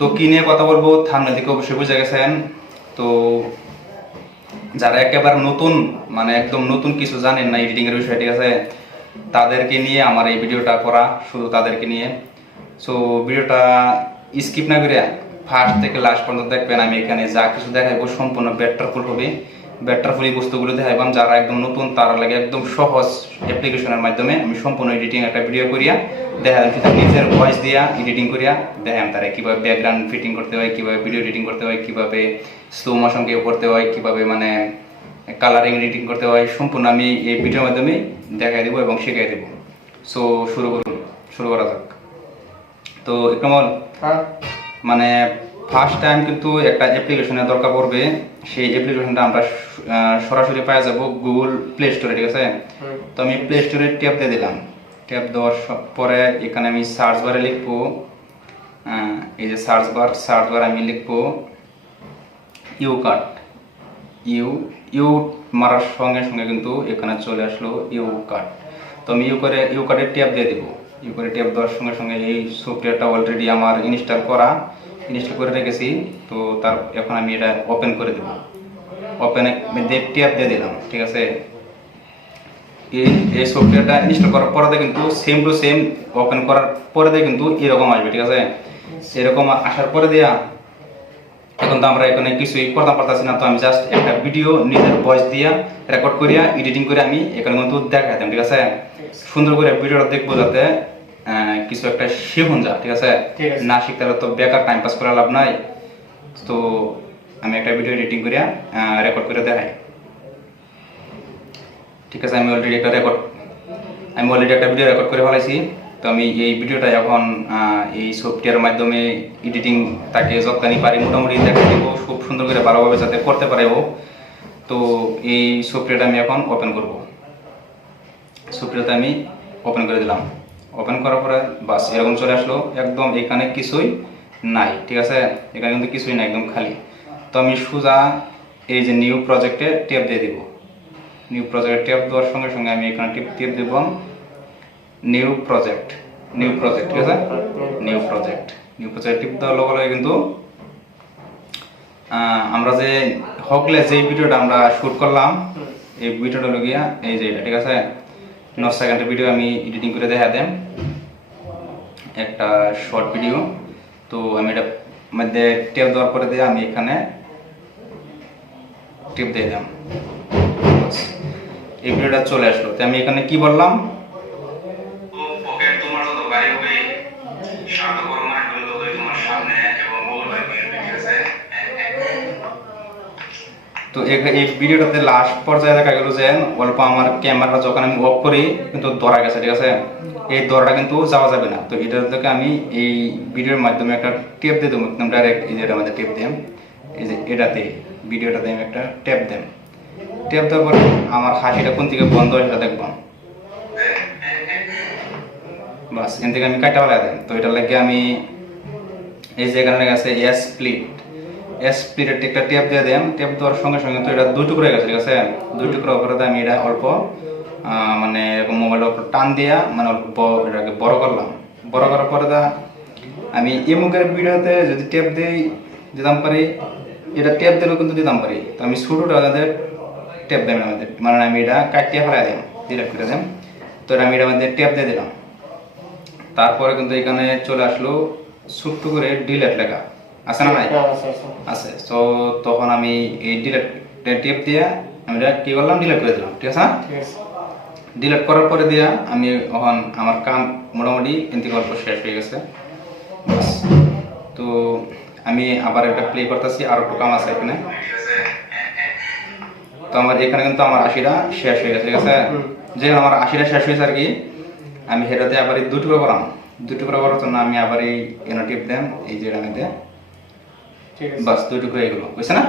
তো কি নিয়ে কথা বলবো থাম্বনেল থেকে অবশ্যই বুঝে গেছেন। তো যারা একেবারে নতুন মানে একদম নতুন কিছু জানেন না এডিটিং এর বিষয়ে, ঠিক আছে, তাদেরকে নিয়ে আমার এই ভিডিওটা করা, শুধু তাদেরকে নিয়ে। সো ভিডিওটা স্কিপ না করে ফার্স্ট থেকে লাস্ট পর্যন্ত দেখবেন। আমি এখানে যা কিছু দেখাবো সম্পূর্ণ বেটারফুল হবে, বেটারফুল এই বস্তুগুলো দেখাইবাম যারা একদম নতুন তারা লাগে একদম সহজ অ্যাপ্লিকেশনের মাধ্যমে আমি সম্পূর্ণ এডিটিং একটা ভিডিও করিয়া দেখালাম, সেটা নিজের ভয়েস দিয়া এডিটিং করিয়া দেখাম তারা কিভাবে ব্যাকগ্রাউন্ড ফিটিং করতে হয়, কিভাবে ভিডিও এডিটিং করতে হয়, কিভাবে স্লো মোশন কেউ করতে হয়, কিভাবে মানে কালারিং এডিটিং করতে হয়, সম্পূর্ণ আমি এই ভিডিওর মাধ্যমে দেখাই দেবো এবং শিখাই দেবো। সো শুরু করা যাক। তো ইকরামুল, মানে ফার্স্ট টাইম কিন্তু একটা অ্যাপ্লিকেশনের দরকার পড়বে। সেই অ্যাপ্লিকেশনটা আমরা সরাসরি পাওয়া যাব গুগল প্লে স্টোরে, ঠিক আছে। তো আমি প্লে স্টোরে ট্যাপ দিয়ে দিলাম। ট্যাপ দেওয়ার পরে এখানে আমি সার্চ বারে লিখবো, এই যে সার্চ বার আমি লিখবো ইউকাট। ইউ মারার সঙ্গে সঙ্গে কিন্তু এখানে চলে আসলো ইউকাট। তো আমি ইউকাটের ট্যাপ দিয়ে দিব। ইউকাটে ট্যাপ দেওয়ার সঙ্গে সঙ্গে এই সফটওয়্যারটা অলরেডি আমার ইনস্টল করে রেখেছি। তো এখন আমি এটা ওপেন করে দেব। ওপেনে ট্যাপ দিয়ে দিলাম, ঠিক আছে। এই সফটওয়্যারটা ইনস্টল করার পরে কিন্তু সেম টু সেম ওপেন করার পরে কিন্তু এরকম আসবে, ঠিক আছে। এরকম আসার পরে দেয়া এখন তো আমরা এখানে কিছুই করতে পারতেছি না। তো আমি জাস্ট একটা ভিডিও নিজের ভয়েস দিয়া রেকর্ড করিয়া এডিটিং করে আমি এখানে কিন্তু দেখাইতাম, ঠিক আছে। সুন্দর করে ভিডিওটা দেখবো যাতে কিছু একটা শিখুন যা, ঠিক আছে। না শিখতে হলে তো বেকার টাইম পাস করা লাভ নাই। তো আমি একটা ভিডিও এডিটিং করিয়া রেকর্ড করে দেখাই, ঠিক আছে। আমি অলরেডি একটা ভিডিও রেকর্ড করে ফেলাইছি। তো আমি এই ভিডিওটা এখন এই সফটওয়্যারের মাধ্যমে এডিটিং তাকে যতখানি পারি মোটামুটি দেখা দেবো, খুব সুন্দর করে ভালোভাবে যাতে করতে পারবো। তো এই সফটওয়্যারটা আমি এখন ওপেন করব। সফটওয়্যারটা আমি ওপেন করে দিলাম। ওপেন করার পরে বাস এরকম চলে আসলো। একদম এখানে কিছুই নাই, ঠিক আছে। এখানে কিন্তু কিছুই নাই, একদম খালি। তো আমি সোজা এই যে নিউ প্রজেক্টে ট্যাপ দিয়ে দিব। নিউ প্রজেক্ট ট্যাপ দেওয়ার সঙ্গে সঙ্গে আমি এখানে টিপ দেব নিউ প্রজেক্ট, ঠিক আছে। নিউ প্রজেক্ট টিপ দেওয়ার লগে লগে কিন্তু আমরা যে হকলে যে ভিডিওটা আমরা শুট করলাম এই ভিডিওটা লগিয়া এই যে এটা, ঠিক আছে। 9 সেকেন্ডের ভিডিও আমি এডিটিং করে দেখা দেন, একটা শর্ট ভিডিও। তো আমি এটা মধ্যে ট্যাপ দেওয়ার পরে দিয়ে আমি এখানে টিপ দিয়ে দিলাম, এই ভিডিওটা চলে আসলো। তো আমি এখানে কি বললাম, তো এই ভিডিওটাতে লাস্ট পর্যায়ে দেখা গেল যে অল্প আমার ক্যামেরাটা যখন আমি অফ করি কিন্তু ধরা গেছে, ঠিক আছে। এই ধরাটা কিন্তু যাওয়া যাবে না। তো এটা থেকে আমি এই ভিডিওর মাধ্যমে একটা টেপ দিয়ে দেবো, একদম ডাইরেক্ট এই যে এটার মধ্যে টেপ দিলাম, এই যে এটাতে ভিডিওটাতে আমি একটা টেপ দেন। টেপ দেওয়ার পরে আমার হাসিটা কোন থেকে বন্ধ হয় সেটা দেখবো, বাস এখান থেকে আমি কাটা ফেলা দেন। তো এটা লাগে আমি এই যে এখানে গেছে স্প্লিটের একটা ট্যাপ দিয়ে দেন। ট্যাপ দেওয়ার সঙ্গে সঙ্গে তো এটা দুই টুকরো হয়ে গেছে, ঠিক আছে। দুই টুকরো করে আমি এটা অল্প মানে এরকম মোবাইলের উপর টান দিয়া মানে অল্প এটাকে বড় করলাম। বড় করার পরে আমি এমুকের ভিডিওতে যদি ট্যাপ দিতাম পারি, এটা ট্যাপ দিলেও কিন্তু দিতাম পারি। তো আমি ছোটোটা ট্যাপ দেবেন আমাদের, মানে আমি এটা কাটিয়ে ফেলাই দিলাম, ডিলেট করে দিলাম। তো এটা আমি এটা মধ্যে ট্যাপ দিয়ে দিলাম। তারপরে কিন্তু এখানে চলে আসলো ছোট্ট করে ডিলেট লেখা, আছে না নাই? আছে। তো তখন আমি এই ডিলেট টেপ দিয়ে আমি এটা কি করলাম, ডিলেট করে দিলাম, ঠিক আছে। ডিলেট করার পরে দিয়া আমি এখন আমার কাম মোটামুটি কিন্তু গল্প শেষ হয়ে গেছে, বাস। তো আমি আবার একটা প্লে করতেছি, আর একটু কাম আছে এখানে। তো আমার এখানে কিন্তু আমার 80টা শেষ হয়ে গেছে, ঠিক আছে। যে আমার 80টা শেষ হয়েছে আর কি, আমি সেটাতে আবার এই দুই টুকরো করার জন্য আমি আবার এই টিপ দেন, এই যে এটার মধ্যে বাস দুই টুকরো এগুলো বুঝছে না।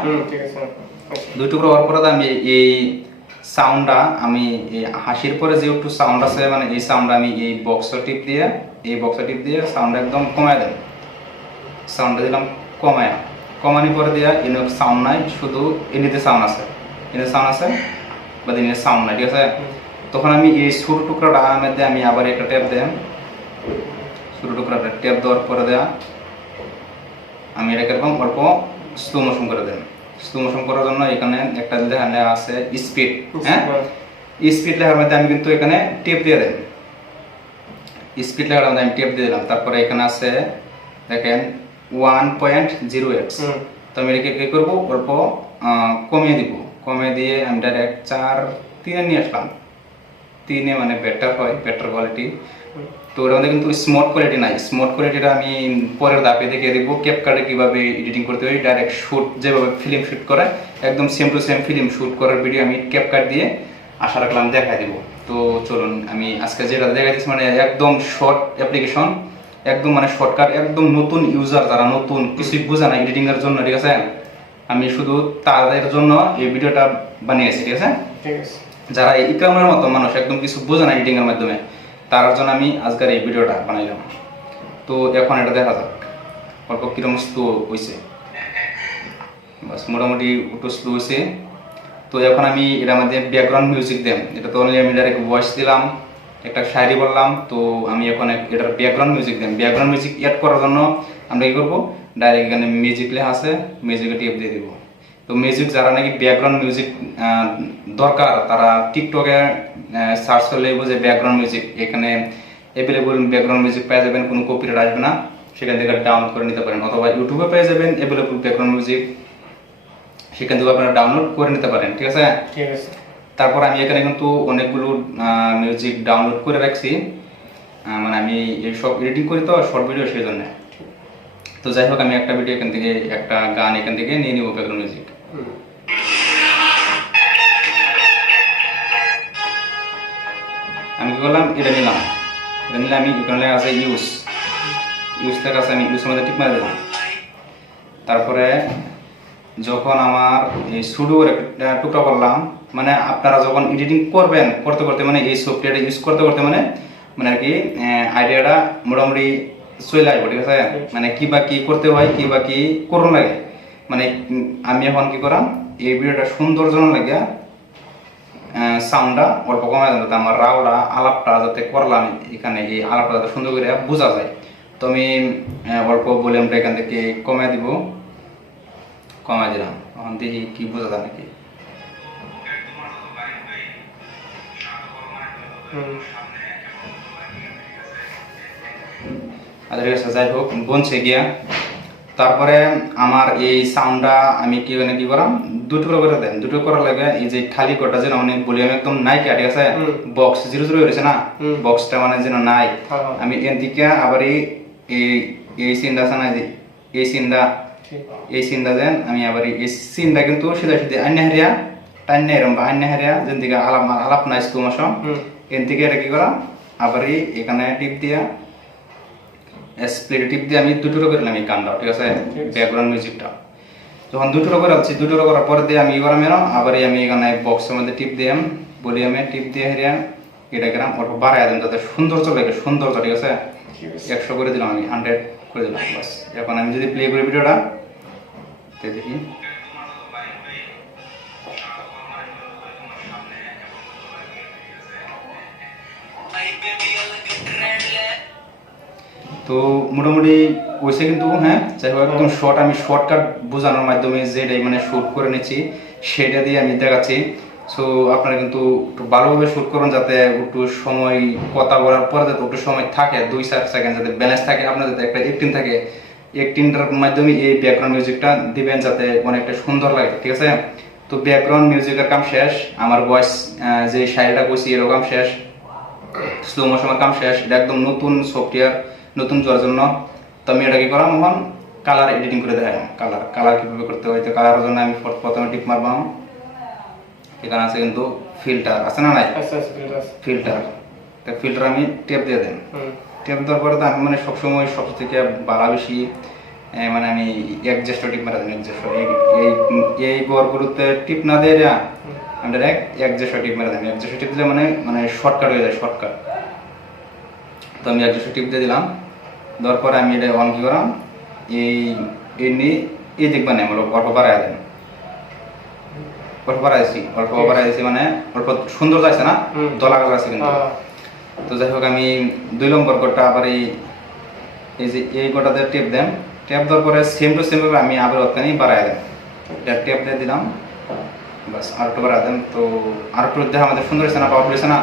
দুই টুকরো হওয়ার পরে আমি এই সাউন্ডটা আমি এই হাসির পরে যে একটু সাউন্ড আছে মানে এই সাউন্ডটা আমি এই বক্স টিপ দিয়ে সাউন্ড একদম কমায় দেন। সাউন্ডটা দিলাম কমানোর পরে দিয়া এনে সাউন্ড নাই, শুধু এনিতে সাউন্ড আছে বা এনে সাউন্ড নাই, ঠিক আছে। তখন আমি এই ছোট টুকরাটা মধ্যে আমি আবার একটা ট্যাপ দেন, ছোট টুকরাটা ট্যাপ দেওয়ার পরে দেয়া আমি এটাকে এরকম অল্প স্লো মোশন করে দেন। স্লো মোশন করার জন্য এখানে একটা লেখা আছে স্পিড, হ্যাঁ স্পিড লেখার মধ্যে আমি কিন্তু এখানে টেপ দিয়ে দেন, স্পিড লেখার মধ্যে আমি টেপ দিয়ে দিলাম। তারপরে এখানে আছে দেখেন 1.0x, তো আমি এটাকে কি করবো অল্প কমিয়ে দিব, কমিয়ে দিয়ে আমি ডাইরেক্ট 4.3 নিয়ে আসলাম। 3 মানে বেটার হয়, বেটার কোয়ালিটি। তো ওটার মধ্যে কিন্তু স্মুথ কোয়ালিটি নাই, স্মুথ কোয়ালিটিটা আমি পরের ধাপে দেখিয়ে দিব ক্যাপকাটে কিভাবে এডিটিং করতে হয়। ডাইরেক্ট শুট যেভাবে ফিল্ম শুট করে একদম same to same film shoot করার ভিডিও আমি ক্যাপকাট দিয়ে আশা রাখলাম দেখাই দিব। তো চলুন আমি আজকে যেটা দেখাইতেছি মানে একদম শর্ট অ্যাপ্লিকেশন, একদম মানে শর্টকাট, একদম নতুন ইউজার যারা নতুন কিছুই বোঝে না এডিটিং এর জন্য, ঠিক আছে, আমি শুধু তাদের জন্য এই ভিডিওটা বানিয়েছি, ঠিক আছে। যারা ইকরামের মতো মানুষ একদম কিছু বোঝে না এডিটিং এর মাধ্যমে, তার জন্য আমি আজকের এই ভিডিওটা বানাইলাম। তো এখন এটা দেখা যাক অল্প কিরকম স্লো হয়েছে, বাস মোটামুটি একটু স্লো হয়েছে। তো এখন আমি এটার মধ্যে ব্যাকগ্রাউন্ড মিউজিক দিলাম, এটা তো অনলি আমি ডাইরেক্ট ভয়েস দিলাম, একটা শায়রি বললাম। তো আমি এখন এটার ব্যাকগ্রাউন্ড মিউজিক দিলাম। ব্যাকগ্রাউন্ড মিউজিক অ্যাড করার জন্য আমরা কি করবো, ডাইরেক্ট এখানে মিউজিক লেখা আছে, মিউজিকে টিপ দিয়ে দিব। তো মিউজিক যারা নাকি ব্যাকগ্রাউন্ড মিউজিক দরকার তারা টিকটকে সার্চ করলে যে ব্যাকগ্রাউন্ড মিউজিক এখানে অ্যাভেলেবল ব্যাকগ্রাউন্ড মিউজিক পেয়ে যাবেন, কোনো কপিরাইট আসবে না, সেখান থেকে ডাউনলোড করে নিতে পারেন। অথবা ইউটিউবে পেয়ে যাবেন অ্যাভেলেবল ব্যাকগ্রাউন্ড মিউজিক, সেখান থেকে আপনারা ডাউনলোড করে নিতে পারেন, ঠিক আছে। তারপর আমি এখানে কিন্তু অনেকগুলো মিউজিক ডাউনলোড করে রাখছি, মানে আমি এই সব এডিটিং করি তো শর্ট ভিডিও, সেই জন্য। তো যাই হোক আমি একটা ভিডিও এখান থেকে একটা গান এখান থেকে নিয়ে নিব ব্যাকগ্রাউন্ড মিউজিক। আমি কি করলাম, এটা নিলাম, এটা নিলে আমি এখানে আছে ইউজটার কাছে আমি ইউজের মধ্যে টিপ মারে দিলাম। তারপরে যখন আমার এই সুডোর একটা টুকরা করলাম, মানে আপনারা যখন এডিটিং করবেন করতে করতে মানে এই সফটওয়্যারটা ইউজ করতে করতে মানে মানে আর কি আইডিয়াটা মোটামুটি চলে আসবে, ঠিক আছে। মানে কি বা কি করতে হয়, কি বা কি করুন লাগে, মানে আমি এখন কি করাম এই ভিডিওটা সুন্দর জন লাগে সাউন্ডটা অল্প কমাই দেবো, আমার রাওটা আলাপটা যাতে করলাম এখানে এই আলাপটা যাতে সুন্দর করে বোঝা যায়। তো আমি অল্প ভলিউমটা এখান থেকে কমাই দিব, কমাই দিলাম। এখন দেখি কি বোঝা যায় নাকি। আচ্ছা ঠিক আছে, যাই হোক বনছে গিয়া। তারপরে আমার এই সাউন্ডটা আমি কি করাম দুটো করে দেন, দুটো করার লাগে এই যে খালি কোডটা যেন অনেক ভলিউম একদম নাই, ঠিক আছে, বক্স 0 হয়েছে না, বক্সটা মানে যেন নাই। আমি এর দিকে আবার এই সিনটা আছে না, এই সিনটা দেন আমি আবার এই সিনটা কিন্তু সিধা সিধে আন্না হারিয়া টান্না এরম বা আন্না হারিয়া যেন দিকে আলাপ নাই স্লো মোশন, এর দিকে এটা কি করা আবার এখানে টিপ দিয়া স্প্লিট টিপ দিয়ে আমি দুটো করে নিলাম এই গানটা, ঠিক আছে, ব্যাকগ্রাউন্ড মিউজিকটা। যখন দুটো করে আছি, দুটো করার পরে দিয়ে আমি এবার মেরো আবার আমি এখানে বক্সের মধ্যে টিপ দিলাম, ভলিউমে টিপ দিয়ে হারিয়া এটা গেলাম অল্প বাড়াই দিলাম যাতে সৌন্দর্য লাগে, সৌন্দর্য, ঠিক আছে। 100 করে দিলাম, আমি 100 করে দিলাম, বাস। এখন আমি যদি প্লে করি ভিডিওটা দেখি, তো মোটামুটি ওইসে কিন্তু হ্যাঁ, যাই হোক একদম শর্ট, আমি শর্টকাট বোঝানোর মাধ্যমে যেটাই মানে শ্যুট করে নিচ্ছি সেটা দিয়ে আমি দেখাচ্ছি। সো আপনারা কিন্তু একটু ভালোভাবে শ্যুট করুন যাতে একটু সময় কথা বলার পরে যাতে একটু সময় থাকে 2-4 সেকেন্ড, যাতে ব্যালেন্স থাকে, আপনার যাতে একটা একটিং থাকে, একটিংটার মাধ্যমে এই ব্যাকগ্রাউন্ড মিউজিকটা দিবেন যাতে অনেকটা সুন্দর লাগে, ঠিক আছে। তো ব্যাকগ্রাউন্ড মিউজিকের কাম শেষ, আমার ভয়েস যে শায়রিটা করছি এর কাম শেষ, স্লো মোশনের কাম শেষ। এটা একদম নতুন সফটওয়্যার, নতুন যাওয়ার জন্য। তো আমি এটা কি করাম এখন কালার এডিটিং করে দেখাই, কালার কিভাবে করতে হয়। তো কালারের জন্য আমি প্রথমে টিপ মারবাম, এখানে আছে কিন্তু ফিল্টার আছে না নাই, ফিল্টার, তো ফিল্টার আমি টেপ দিয়ে দেন। টেপ দেওয়ার পরে তো আমি মানে সবসময় সব থেকে বাড়া বেশি মানে আমি একজাস্ট টিপ মারা দেন, একজাস্ট এই গড়গুলোতে টিপ না দিয়ে আমি ডাইরেক্ট একজাস্ট টিপ মারা দেন। একজাস্ট টিপ দিলে মানে শর্টকাট হয়ে যায়, শর্টকাট। তো আমি একজাস্ট টিপ দিয়ে দিলাম, দেওয়ার পরে আমি এটা অন কি করাম এই দেখবেন আমার অল্প বাড়াই দেন, অল্প বাড়াই দিছি মানে অল্প সুন্দর যাচ্ছে না, দলা কাজ আছে কিন্তু। তো যাই হোক আমি 2 নম্বর কোডটা আবার এই যে এই কোডটাতে টেপ ট্যাপ দেওয়ার পরে সেম টু সেম ভাবে আমি আবার ওখানে বাড়াই দেন, এটা ট্যাপ দিয়ে দিলাম, বাস আর একটু বাড়াই দেন। তো আর একটু দেখা আমাদের সুন্দর হয়েছে না, পাওয়ারফুল হয়েছে না,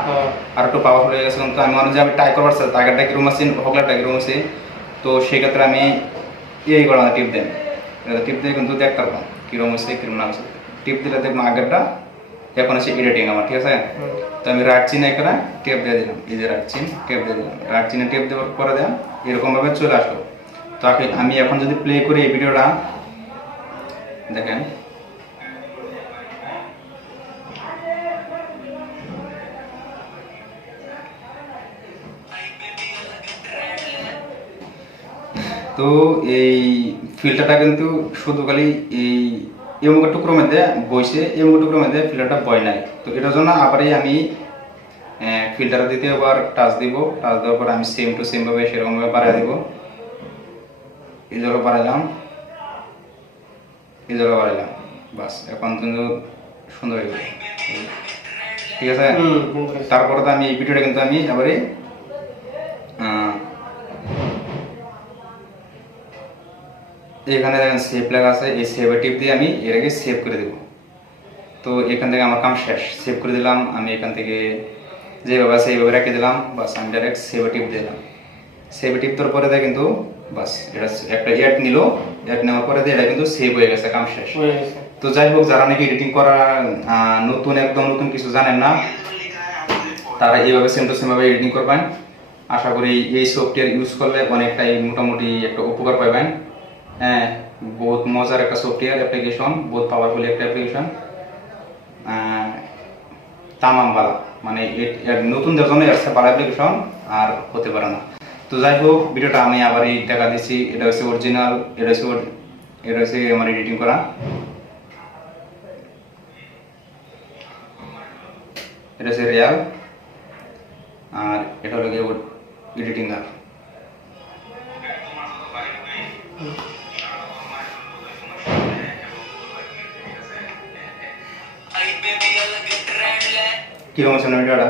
আর একটু পাওয়ারফুল হয়ে গেছে। কিন্তু আমি মনে যে আমি ট্রাই করবার চাই টাইগারটা কিরকম আছে, হকলারটা কিরকম আছে। তো সেক্ষেত্রে আমি এই করা টিপ দেন, টিপ দিয়ে কিন্তু দেখতে পারবো কিরকম হচ্ছে কিরকম না হচ্ছে। টিপ দিলে দেখবো আগেরটা এখন আছে এডিটিং আমার, ঠিক আছে। তো আমি রাইট চিহ্ন করে টেপ দিয়ে দিলাম, এই যে রাইট চিহ্ন টেপ দিয়ে দিলাম, রাইট চিহ্নে টেপ দেওয়ার পরে দেন এরকম ভাবে চলে আসলো। তো আমি এখন যদি প্লে করি এই ভিডিওটা দেখেন, তো এই ফিল্টারটা কিন্তু শুধু খালি এই এমুক টুকরো মধ্যে বইছে, এমুক টুকরো মধ্যে ফিল্টারটা বয় নাই। তো এটার জন্য আবার আমি ফিল্টার দ্বিতীয়বার টাচ দিব, টাচ দেওয়ার পর আমি সেম টু সেম ভাবে সেরকম ভাবে বাড়াই দিব, এই জায়গা বাড়াইলাম, এই জায়গা বাড়াইলাম, বাস এখন কিন্তু সুন্দর হয়ে গেল, ঠিক আছে। তারপরে তো আমি এই ভিডিওটা কিন্তু আমি এবারে এখানে দেখেন সেভ লেখা আছে, এই সেভ টিপ দিয়ে আমি এটাকে সেভ করে দেব। তো এখান থেকে আমার কাম শেষ, সেভ করে দিলাম আমি। এখান থেকে যেভাবে আছে এইভাবে রেখে দিলাম, বাস আমি ডাইরেক্ট সেভ টিপ দিলাম। সেভ টিপ দেওয়ার পরে দেয় কিন্তু বাস এটা একটা অ্যাড নিল, অ্যাড নেওয়ার পরে দিয়ে এটা কিন্তু সেভ হয়ে গেছে, কাম শেষ। তো যাই হোক, যারা নাকি এডিটিং করা নতুন একদম নতুন কিছু জানেন না, তারা এইভাবে সেম টু সেম ভাবে এডিটিং করবেন। আশা করি এই সফটওয়্যার ইউজ করলে অনেকটাই মোটামুটি একটা উপকার পাবেন। হ্যাঁ, বহুত মজার একটা সফটওয়্যার অ্যাপ্লিকেশন, বহুত পাওয়ারফুল একটা অ্যাপ্লিকেশন, তামাম বালা, মানে নতুনদের জন্য একটা ভালো অ্যাপ্লিকেশন আর হতে পারে না। তো যাই হোক, ভিডিওটা আমি আবারই দেখা দিচ্ছি, এটা হচ্ছে অরিজিনাল, এটা হচ্ছে আমার এডিটিং করা। এটা হচ্ছে রিয়াল, আর এটা হলো গিয়ে এডিটিং আর। কিরকম হচ্ছে না ভিডিওটা?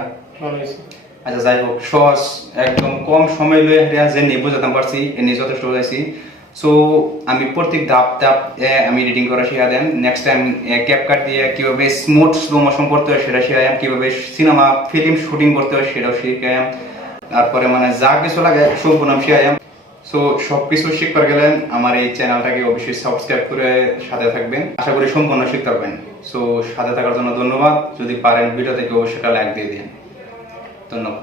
আচ্ছা যাই হোক, সহজ একদম কম সময় লয়ে যে নিয়ে বোঝাতে পারছি এ নিয়ে যথেষ্ট বোঝাইছি। সো আমি প্রত্যেক ধাপ আমি এডিটিং করা শিখা দেন। নেক্সট টাইম ক্যাপকাট দিয়ে কীভাবে স্মুথ স্লো মোশন করতে হয় সেটা শিখাইম, কীভাবে সিনেমা ফিল্ম শুটিং করতে হয় সেটাও শিখাইম। তারপরে মানে যা কিছু লাগে সম্পূর্ণ আমি শিখাইম। সো সব কিছু শিখতে গেলে আমার এই চ্যানেলটাকে অবশ্যই সাবস্ক্রাইব করে সাথে থাকবেন, আশা করি সম্পূর্ণ শিখতে পারবেন। সো সাথে থাকার জন্য ধন্যবাদ। যদি পারেন ভিডিও থেকে অবশ্যই একটা লাইক দিয়ে দিন, ধন্যবাদ।